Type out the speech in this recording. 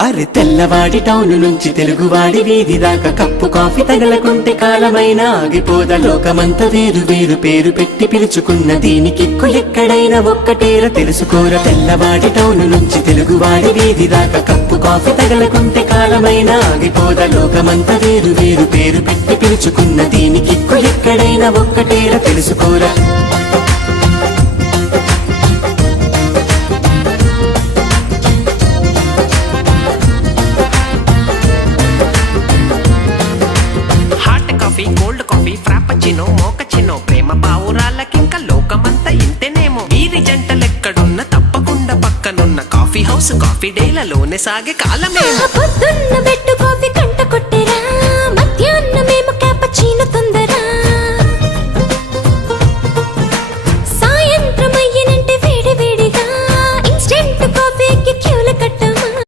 అరే తెల్లవాడి టౌను నుంచి తెలుగువాడి వీధి దాకా కప్పు కాఫీ తగలకుంటే కాలమైనా ఆగిపోద. లోకమంత వేరు వేరు పేరు పెట్టి పిలుచుకున్న దీనికిక్కు ఎక్కడైనా ఒక్కటేర తెలుసుకోర. తెల్లవాడి టౌను నుంచి తెలుగువాడి వీధి దాకా కప్పు కాఫీ తగలకుంటే కాలమైనా ఆగిపోద. లోకమంత వేరు వేరు పేరు పెట్టి పిలుచుకున్న దీనికిక్కు ఎక్కడైనా ఒక్కటేర తెలుసుకోర. కోల్డ్ కాఫీ ఫ్రాపచినో మోకచినో ప్రేమ పావురాలకింక లోకమంతా ఇంతేనేమో. వీరి జంటలెక్కడున్న తప్పకుండా పక్కనున్న కాఫీ హౌస్ కాఫీ డేలలోనే సాగే కాలమేమో. పొద్దున్న పెట్టు కాఫీ